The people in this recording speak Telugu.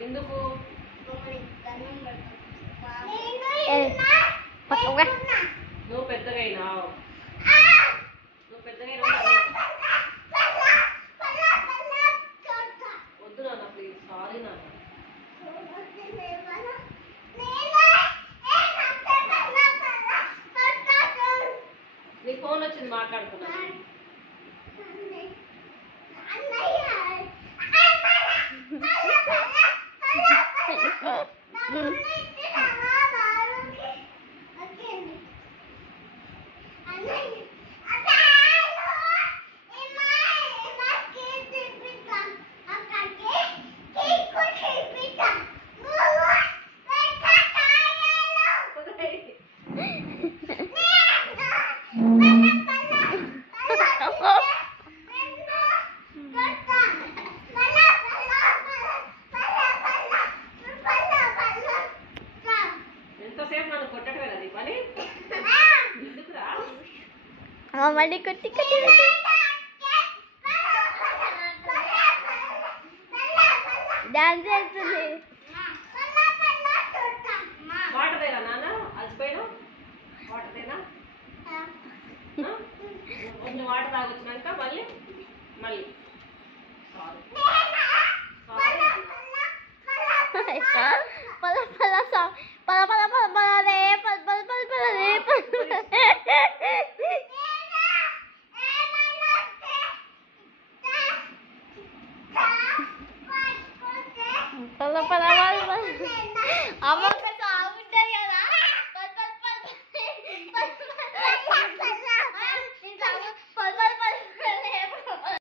ఎందుకు నువ్వు పెద్దగా అయినావు నువ్వు పెద్దగా వద్దు నాన్న ప్లీజ్ సారీ నాన్న నీ ఫోన్ వచ్చింది మాట్లాడుతున్నా మళ్ళీ కొట్టి కొట్టి డాన్స్ చేస్తుంది. వాటరేనా నాన్న అలసిపోయినా వాటరేనా కొంచెం వాటర్ తాగొచ్చినాక మళ్ళీ